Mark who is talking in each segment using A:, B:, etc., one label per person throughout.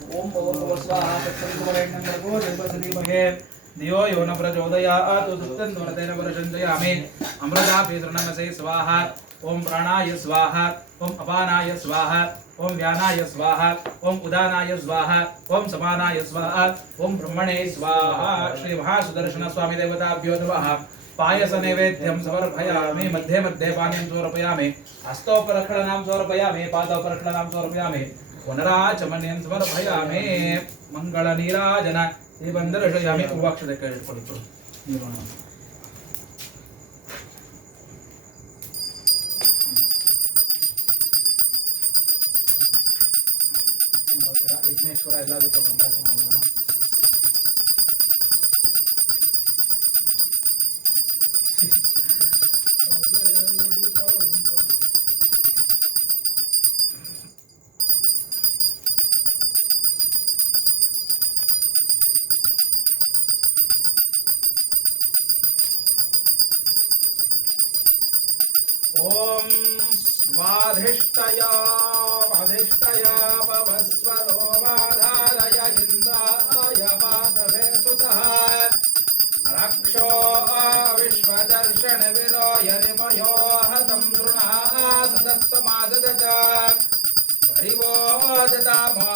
A: ओम भगवत स्वाहा ओम प्राणाय स्वाहा ओम अपानाय स्वाहा ओम व्यानाय स्वाहा ओम उदानाय स्वाहा ओम समानाय स्वाहा ओम ब्रह्मणे स्वाहा श्री महासुदर्शन स्वामी देवताभ्यो नमः पायस नैवेद्यम समर्पयामि मध्ये मध्ये पानी समर्पयामि हस्तोपरक्षणनां समर्पयामि पादोपरक्षणनां समर्पयामि ಪುನರಾಚಮನ್ಯಂ ಸಮರ್ಪಯಾಮಿ ಮಂಗಳ ನೀರಾಜನ ಈ ಬಂದರ್ಶಯಾಮಿ ಉವಾಕ್ಷತೆ ಕೇಳಿಕೊಳ್ಳಿತು ವಿಘ್ನೇಶ್ವರ ಎಲ್ಲದಕ್ಕೂ ಮಾಡೋಣ धिष्टयो वधिष्टयो भवस्वरो वाधारय इन्द्राय पातवे सुतः रक्षो विश्वदर्शनविरोयरिमयो हतं नृणा सतस्तमासदत हरिवो ददामो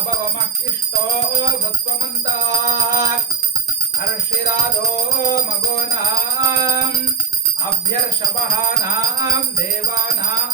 A: हर्षिराधो मगोनाम् अभ्यर्षवहानां देवानाम्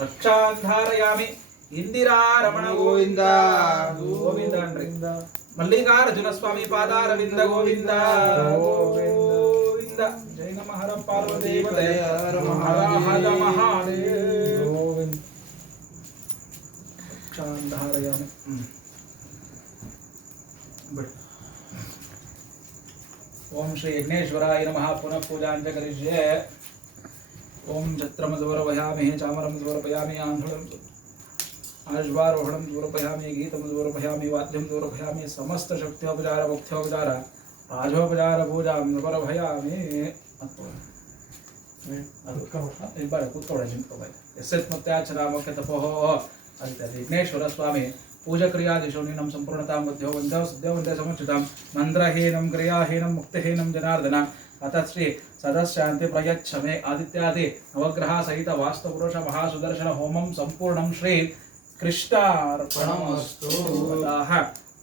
A: ರಕ್ಷಾಂಧಾರಯಾಮಿ ಇಂದಿರಾರಮಣ ಗೋವಿಂದ. ಗೋವಿಂದ ಅನ್ರಿ. ಮಲ್ಲಿಕಾರ್ಜುನ ಸ್ವಾಮಿ ಪಾದಾರವಿಂದ ಗೋವಿಂದ. ಗೋವಿಂದ. ಜೈ ನಮ ಹರ ಮಹಾದೇವ. ಬಿಡು. ಓಂ ಶ್ರೀ ಯಜ್ಞೇಶ್ವರಾಯ ನಮಃ. ಪುನಃ ಅಂತ ಕರಿಷ್ಯೆ. ओम जत्रम ज्वरपयामहे चामरम ज्वरपयामि आंधळम आज्वारोहणम ज्वरपयामि गीतम ज्वरपयामि वाद्यम ज्वरपयामि समस्त शक्ति उपचार मुख्योपचार राजोपचार, पूजा ज्वरपयामि एक बार विघ्नेश्वर स्वामी पूजक्रियादिषु नीनं सम्पूर्णतां मध्यो वन्द्यो सद्यो वन्द्य समुचितां मन्द्रहीनं क्रियाहीनं, मुक्तिहीनं, जनार्दन। अतः श्री सदशांति प्रयच्छमे आदित्यादि नवग्रह सहित वास्तुपुरुष महासुदर्शन होमं संपूर्ण श्री कृष्णार्पणमस्तु।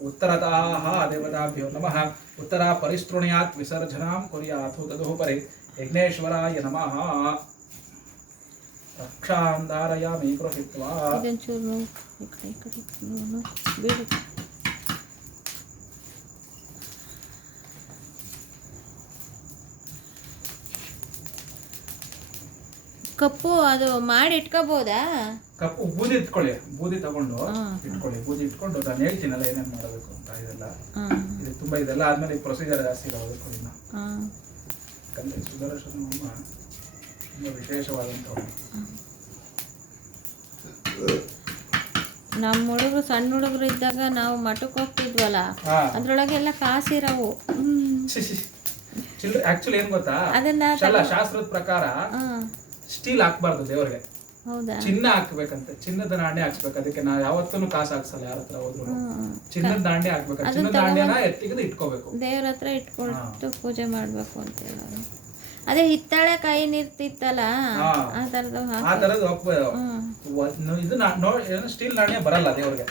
A: उत्तरताः देवताभ्यो नमः। उत्तरा परिस्तृणयात्
B: विसर्जनां कुर्यात् तदुपरि। यज्ञेश्वराय नमः। रक्षां धारयामि कृहित्वा ಕಪ್ಪು ಅದು ಮಾಡಿ ಇಟ್ಕೋಬೋದಾ?
A: ಕಪ್ಪು ಬೂದಿ ಇಟ್ಕೊಳ್ಳಿ ಬೂದಿ ತಗೊಂಡು ಇಟ್ಕೊಳ್ಳಿ ಬೂದಿ ಇಟ್ಕೊಂಡು ನಾನು ಹೇಳ್ತೀನಲ್ಲ ಏನೇನು ಮಾಡಬೇಕು ಅಂತ ಇದೆಲ್ಲ. ಇದು ತುಂಬಾ ಇದೆಲ್ಲ ಆದ್ಮೇಲೆ ಪ್ರೊಸೀಜರ್ ಜಾಸ್ತಿ ಇರೋದು ಇನ್ನು. ಯಾಕಂದ್ರೆ ಸುದರ್ಶನ ಅಮ್ಮ ತುಂಬಾ ವಿಶೇಷವಾದಂಥವು
B: ನಮ್ಮ ಹುಡುಗರು ಸಣ್ಣ ಹುಡುಗರು ಇದ್ದಾಗ ನಾವು ಮಠಕ್ಕೆ ಹೋಗ್ತಿದ್ವಲ್ಲ ಅದ್ರೊಳಗೆಲ್ಲ ಕಾಸಿರವು.
A: ಆಕ್ಚುಲಿ ಏನ್ ಗೊತ್ತಾ? ಶಾಸ್ತ್ರದ ಪ್ರಕಾರ ಸ್ಟೀಲ್ ಹಾಕ್ಬಾರ್ದು ದೇವ್ರಿಗೆ.
B: ಹೌದಾ?
A: ಚಿನ್ನ ಹಾಕ್ಬೇಕಂತೆ. ಚಿನ್ನದ ನಾಣ್ಯ ಹಾಕ್ಬೇಕು. ಅದಕ್ಕೆ ನಾವು ಯಾವತ್ತೂ ಕಾಸು ಹಾಕ್ಸಲ್ಲ ಯಾರ ಹತ್ರ ಹೋದ್ರು. ಚಿನ್ನದ ದಾಂಡೆ ಹಾಕ್ಬೇಕು. ಚಿನ್ನದ ದಾಂಡೆನ ಎತ್ತಿಗೆದು ಇಟ್ಕೋಬೇಕು.
B: ದೇವ್ರ ಹತ್ರ ಇಟ್ಕೊಂಡು ಪೂಜೆ ಮಾಡ್ಬೇಕು ಅಂತ ಹೇಳೋರು ಅದೇ ಹಿತ್ತಾಳೆ ಕಾಯಿ ನಿರ್ತಿತ್ತಲ್ಲ ಆ ತರದ್ದು
A: ಆ
B: ಹಾಕಿ
A: ತರದ್ ಇದು ನೋಡಿ ಸ್ಟೀಲ್ ನಾಣ್ಯ ಬರಲ್ಲ ದೇವ್ರಿಗೆ.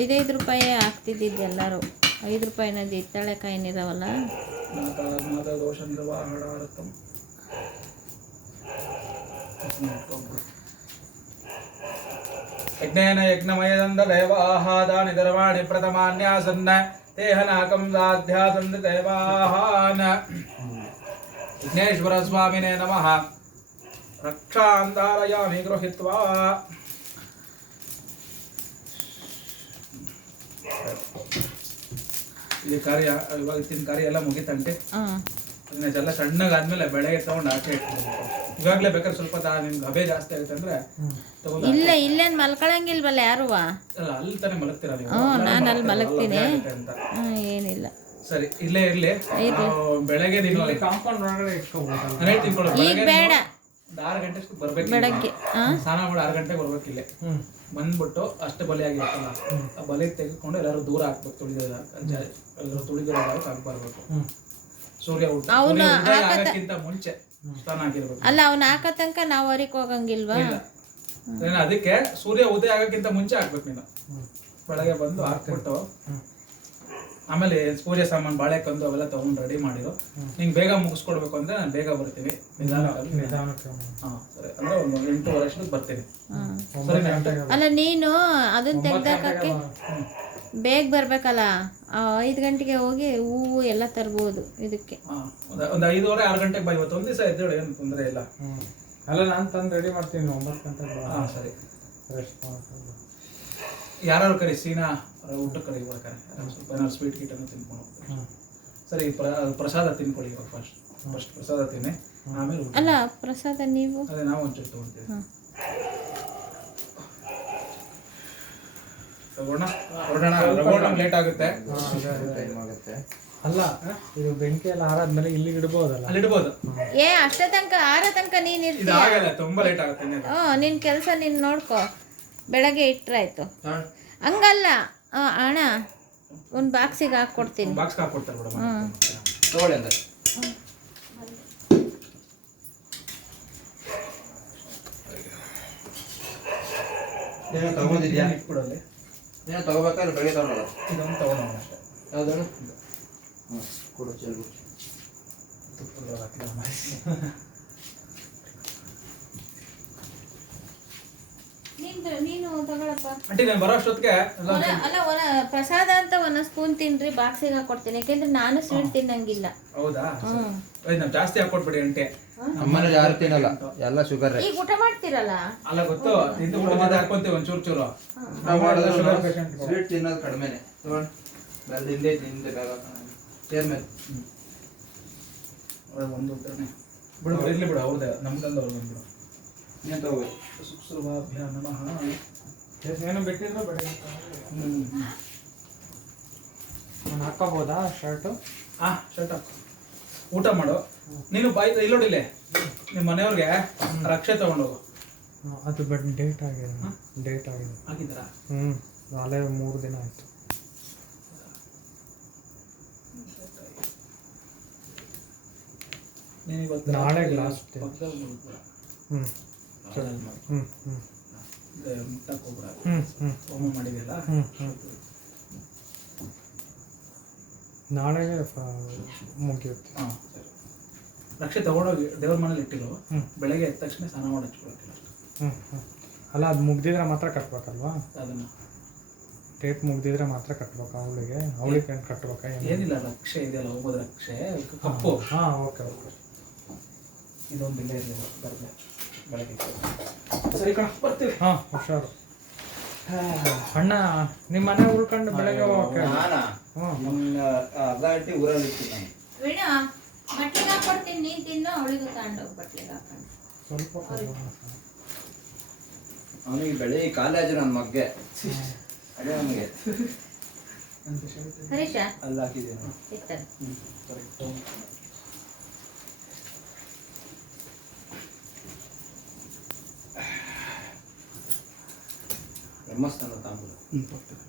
B: ಐದೈದು ರೂಪಾಯಿ ಹಾಕ್ತಿದ್ದಿದ್ದು ಎಲ್ಲರೂ. ಐದು ರೂಪಾಯಿನದು ಹಿತ್ತಾಳೆ ಕಾಯಿ ನೀರವಲ್ಲ?
A: ದೋಷ ನಿರ್ವಾಹಣಾರ್ಥಂ ಯಜ್ಞೇನ ಯಜ್ಞಮಯದಂದ ದೇವಾಹಾದಾನಿ ಧರ್ಮಾಣಿ ಪ್ರಥಮಾನ್ಯಾಸನ್ನ ತೇಹನಾಕಂ ಸಾಧ್ಯಾಸಂದ ದೇವಾಹಾನ ವಿಘ್ನೇಶ್ವರ ಸ್ವಾಮಿನೇ ನಮಃ ರಕ್ಷಾಂಧಾರಯಾಮಿ ಗೃಹಿತ್ವಾ ಇಲ್ಲಿ ಕಾರ್ಯ ಇವಾಗ ಕಾರ್ಯ ಎಲ್ಲ ಮುಗಿತಂಟೆ
B: ಹಾಂ
A: ಅದನ್ನೆಲ್ಲ ಸಣ್ಣಗಾದ್ಮೇಲೆ ಬೆಳಗ್ಗೆ ತಗೊಂಡು ಆಚೆ ಇಟ್ಕೊಂಡು ಇವಾಗಲೇ ಬೇಕಾದ್ರೆ ಸ್ವಲ್ಪ ತಾ- ನಿಮ್ಗೆ ಹಬೆ ಜಾಸ್ತಿ ಆಗುತ್ತೆ ಅಂದ್ರೆ ತಗೊಂಡು
B: ಇಲ್ಲ ಇಲ್ಲೇನು ಮಲ್ಕೊಳಂಗಿಲ್ವಲ್ಲ ಯಾರುವ?
A: ಅಲ್ಲ ಅಲ್ಲಿ ತಾನೇ ಮಲಗ್ತೀರ ನೀವು?
B: ಹ್ಞೂ ನಾನು ಅಲ್ಲಿ ಮಲಗ್ತೀನಿ.
A: ಅಂತ.
B: ಏನಿಲ್ಲ.
A: ಸರಿ ಇಲ್ಲೇ ಇರ್ಲಿ. ನಾವು ಬೆಳಗ್ಗೆ ನೀನು
C: ಕಾಂಪೌಂಡ್ ಒಳಗಡೆ
A: ನಾನು ಹೇಳ್ತೀನಿ ಕೊಡು,
B: ಈಗ ಬೇಡ.
A: ಆರು ಗಂಟೆ ಬರ್ಬೇಕು
B: ಬೆಳಗ್ಗೆ
A: ಸ್ನಾನ ಮಾಡಿ ಆರು ಗಂಟೆಗೆ ಬರ್ಬೇಕು ಇಲ್ಲೇ.
C: ಹ್ಮ್.
A: ಬಂದ್ಬಿಟ್ಟು ಅಷ್ಟೇ ಬಲಿ ಆಗಿರ್ತಲ್ಲ ಆ ಬಲಿ ತೆಗೆದುಕೊಂಡು ಎಲ್ಲರೂ ದೂರ ಹಾಕ್ಬೇಕು ತುಳಿದ ಎಲ್ಲರೂ ತುಳಿದಿರೋ ಹಾಕಿ ಹಾಕ್ಬರ್ಬೇಕು
C: ಹ್ಮ್.
A: ಸೂರ್ಯ
B: ಅವ್ನ
A: ಉದಯ ಆಗಕ್ಕಿಂತ ಮುಂಚೆ ಸ್ನಾನ ಆಗಿರ್ಬೇಕು.
B: ಅಲ್ಲ ಅವ್ನ ಹಾಕೋ ತನಕ ನಾವು ಹೊರಗೆ ಹೋಗಂಗಿಲ್ವಾ?
A: ಇಲ್ಲ. ಅದಕ್ಕೆ ಸೂರ್ಯ ಉದಯ ಆಗಕ್ಕಿಂತ ಮುಂಚೆ ಹಾಕ್ಬೇಕು ನೀನು ಬೆಳಗ್ಗೆ ಬಂದು ಹಾಕ್ಬಿಟ್ಟು ಆಮೇಲೆ ಸೂರ್ಯ ಸಾಮಾನು ಬಾಳೆಕಂದು ಅವೆಲ್ಲ ತಗೊಂಡು ರೆಡಿ ಮಾಡಿರು. ನಿಂಗೆ ಬೇಗ ಮುಗಿಸ್ಕೊಡ್ಬೇಕು ಅಂದ್ರೆ ನಾನು ಬೇಗ ಬರ್ತೀನಿ. ನಿಧಾನವಾಗಿ. ಹಾಂ ಸರಿ. ಅಂದ್ರೆ ಒಂದು ಎಂಟೂವರೆ ಅಷ್ಟೊತ್ತಿಗೆ ಬರ್ತೀನಿ. ಸರಿ
B: ಅಲ್ಲ ನೀನು ಅದನ್ನ ತೆಗ್ದಾಕಕ್ಕೆ ಬೇಗ ಬರ್ಬೇಕಲ್ಲ? ಐದು ಗಂಟೆಗೆ ಹೋಗಿ ಹೂವು ಎಲ್ಲ ತರ್ಬೋದು ಇದಕ್ಕೆ.
A: ಒಂದು ಐದುವರೆ ಆರು ಗಂಟೆಗೆ ಬಾ ಇವತ್ತು ಒಂದು ದಿವಸ ಎದ್ದೇಳು ಏನು ತೊಂದರೆ ಇಲ್ಲ.
C: ಅಲ್ಲ ನಾನು ತಂದು ರೆಡಿ ಮಾಡ್ತೀನಿ ಒಂಬತ್ತು ಗಂಟೆ
A: ಹಾಂ ಸರಿ. ಯಾರು ಕರಿ? ಸೀನಾ ಊಟ ಕರಿ ಬರ್ತಾರೆ ಸ್ವಲ್ಪ ಏನಾದ್ರು ಸ್ವೀಟ್ ಗೀಟನ್ನು ಅನ್ನು ತಿನ್ಕೊಂಡು ಹೋಗ್ತೀನಿ ಸರಿ ಪ್ರ ಪ್ರಸಾದ ತಿನ್ಕೊಳ್ಳಿ ಇವಾಗ ಫಸ್ಟ್ ಫಸ್ಟ್ ಪ್ರಸಾದ ತಿನ್ನಿ. ಆಮೇಲೆ ಊಟ.
B: ಅಲ್ಲ ಪ್ರಸಾದ ನೀವು?
A: ಅದೇ ನಾವು ಒಂಚೂರು ತೊಗೊಳ್ತೀವಿ ತಗೋಣ ಹೊರಡೋಣ ರಗೋಣ ಲೇಟ್ ಆಗುತ್ತೆ.
C: ಅಲ್ಲ ಇದು ಬೆಂಕಿ ಎಲ್ಲ ಆರಾದ್ಮೇಲೆ ಇಲ್ಲಿ ಇಡ್ಬೋದಲ್ಲ?
A: ಅಲ್ಲಿ ಇಡ್ಬೋದು.
B: ಏ ಅಷ್ಟೇ ತನಕ ಆರ ತನಕ ನೀನು
A: ಇದು
B: ಇರ್ತೀಯ
A: ಆಗಲ್ಲ ತುಂಬಾ ಲೇಟ್ ಆಗುತ್ತೆ ಇನ್ನೇನು.
B: ಹ್ಞೂ ನಿನ್ನ ಕೆಲಸ ನೀನು ನೋಡ್ಕೋ. ಬೆಳಗ್ಗೆ ಇಟ್ರಾಯ್ತು ಹಂಗಲ್ಲ. ಆ, ಅಣ್ಣ ಒಂದು ಬಾಕ್ಸಿಗೆ ಹಾಕ್ಕೊಡ್ತೀನಿ.
A: ಬಾಕ್ಸ್ ಹಾಕೊಡ್ತಾರೆ ಬಿಡು
B: ಹ್ಮ್.
D: ತಗೊಳ್ಳಿ ಅಂದ್ರೆ. ಏನೋ ತಗೊಂಡಿದ್ಯಾ?
A: ಇಟ್ಬಿಡಲ್ಲಿ
D: ಏನೋ ತಗೋಬೇಕಾದ್ರೆ ಬೆಳಗ್ಗೆ ತಗೊಳ್ಳೋಣ
A: ಇದೊಂದು ತಗೊಳ್ಳೋಣ ಅಷ್ಟೇ
D: ಯಾವ್ದು ಹ್ಞೂ ಕೊಡು ಚೆಲ್ಲು
A: ತುಪ್ಪದಲ್ಲಿ ಹಾಕಿ ಮಾಡಿ.
B: ನಿಂದು ನೀನು ತಗೊಳಪ್ಪ
A: ಆಂಟಿ ನಾನು ಬರೋ ಅಷ್ಟೊತ್ತಿಗೆ ಎಲ್ಲ
B: ಅಲ್ಲ ಪ್ರಸಾದ ಅಂತ ಒಂದೊಂದು ಸ್ಪೂನ್ ತಿನ್ರಿ ಬಾಕ್ಸಿಗೆ ಹಾಕೊಡ್ತೀನಿ. ಯಾಕಂದ್ರೆ ನಾನು ಸ್ವೀಟ್ ತಿನ್ನಂಗಿಲ್ಲ.
A: ಹೌದಾ?
B: ಹ್ಞೂ
A: ನಾವು ಜಾಸ್ತಿ ಹಾಕೊಟ್ಬಿಡಿ ಅಂಟೆ
D: ನಮ್ಮನೇಲಿ ಯಾರು ತಿನ್ನಲ್ಲ. ಎಲ್ಲ ಶುಗರ್
B: ಈಗ ಊಟ ಮಾಡ್ತೀರಲ್ಲ?
A: ಅಲ್ಲ ಗೊತ್ತು. ತಿಂದು ಬಿಟ್ಟು ಹಾಕೊಂತೀವಿ ಒಂದು ಚೂರು. ಚೂರು
D: ನಾವು ಮಾಡಿದ್ರೆ
C: ಶುಗರ್ ಪೇಷಂಟ್
D: ಸ್ವೀಟ್ ತಿನ್ನೋದು ಕಡಿಮೆನೆ. ತಗೊಂಡು ಅಲ್ಲಿ ಹಿಂದೆ ಹಿಂದೆ ಬೇಗ ಚೇರ್ ಮೇಲೆ.
A: ಒಂದು ಊಟನೇ. ಬಿಡು ಇರ್ಲಿ ಬಿಡು ಅವ್ರದ್ದೇ. ನಮ್ದಂದು ಅವ್ರದ್ದು ಬಿಡು ಸುಕ್ಷುಭಾಭ್ಯ ನಮಃ
C: ಏನೋ ಬಿಟ್ಟಿದ್ರು
A: ಹ್ಮ್.
C: ನಾನು ಹಾಕೋಬೋದಾ ಶರ್ಟು?
A: ಆ ಶರ್ಟ್ ಹಾಕು. ಊಟ ಮಾಡು. ನೀನು ಬಾಯ್ ಇಲ್ಲೋಡಿಲ್ಲೇ ನಿಮ್ಮ ಮನೆಯವ್ರಿಗೆ ರಕ್ಷೆ ತಗೊಂಡೋಗು.
C: ಅದು ಬಟ್ ಡೇಟ್ ಆಗಿದೆ. ಡೇಟ್ ಆಗಿದೆ.
A: ಹಾಕಿದ್ದಾರಾ
C: ಹ್ಞೂ ನಾಳೆ ಮೂರು ದಿನ ಆಯಿತು. ನಾಳೆ day. ಹ್ಞೂ. ಹ್ಞೂ ಹ್ಞೂ
A: ಮುಟ್ಟಕ್ಕೆ ಹೋಗ್ಬೇಡ. ಹೋಮ. ಮಾಡಿದೆಯಲ್ಲ
C: ಹ್ಞೂ ಹ್ಞೂ ನಾಳೆ ಮುಗಿಯುತ್ತೆ.
A: ಹಾಂ ಸರಿ. ರಕ್ಷೆ ತಗೊಂಡೋಗಿ ದೇವ್ರ ಮನೇಲಿ ಇಟ್ಟಿರು ಬೆಳಗ್ಗೆ ಎದ್ದ ತಕ್ಷಣ ಸ್ನಾನ ಮಾಡಿ ಹಚ್ಕೊಳಕ್ಕಿಲ್ಲ
C: ಹ್ಞೂ ಹ್ಞೂ ಅಲ್ಲ ಅದು ಮುಗ್ದಿದ್ರೆ ಮಾತ್ರ ಕಟ್ಬೇಕಲ್ವಾ?
A: ಅದನ್ನ.
C: ಡೇಟ್ ಮುಗ್ದಿದ್ರೆ ಮಾತ್ರ ಕಟ್ಬೇಕು ಅವಳಿಗೆ. ಅವಳಿಗೆ ಏನು ಕಟ್ಬೇಕಾ
A: ಏನಿಲ್ಲ ರಕ್ಷೆ ಇದೆಯಲ್ಲ ಹೋಗೋದು ರಕ್ಷೆ. ಕಪ್ಪು.
C: ಹಾಂ ಓಕೆ ಓಕೆ.
A: ಇದೊಂದು ಇಲ್ಲೇ ಇರಲಿಲ್ಲ ಬೆಳಗ್ಗೆ ಸರಿ ಕಣ ಬರ್ತೀವಿ.
C: ಹಾಂ ಹುಷಾರು. ಅಣ್ಣ ನಿಮ್ಮ ಮನೆ ಉಳ್ಕೊಂಡು ಬೆಳಗ್ಗೆ ಹೋಗಕ್ಕೆ
D: ನಾನಾ?
C: ಹ್ಞೂ
D: ಅರ್ಧ ಗಂಟೆ ಊರಲ್ಲಿ ಇರ್ತೀನಿ ನಾನು.
B: ವೀಣಾ ಬಟ್ಲಿಗೆ ಹಾಕೊಡ್ತೀನಿ ನೀನು ತಿನ್ನು ಅವಳಿಗೂ ತಗೊಂಡೋಗಿ ಬಟ್ಲಿಗೆ ಹಾಕೊಂಡು.
C: ಸ್ವಲ್ಪ.
D: ಅವನಿಗೆ ಬೆಳಿಗ್ಗೆ ಕಾಲೇಜ್ ನನ್ನ ಮಗ್ಗೆ. ಅದೇ ನಮಗೆ.
B: ಹರೀಶ?
D: ಅಲ್ಲಿ ಹಾಕಿದ್ದೀನಿ
B: ಇತ್ತಲ್ಲ.
D: ಬ್ರಹ್ಮಸ್ಥಾನ ತಾಂಬೂಲ
A: ಹ್ಞೂ ಬರ್ತೀವಿ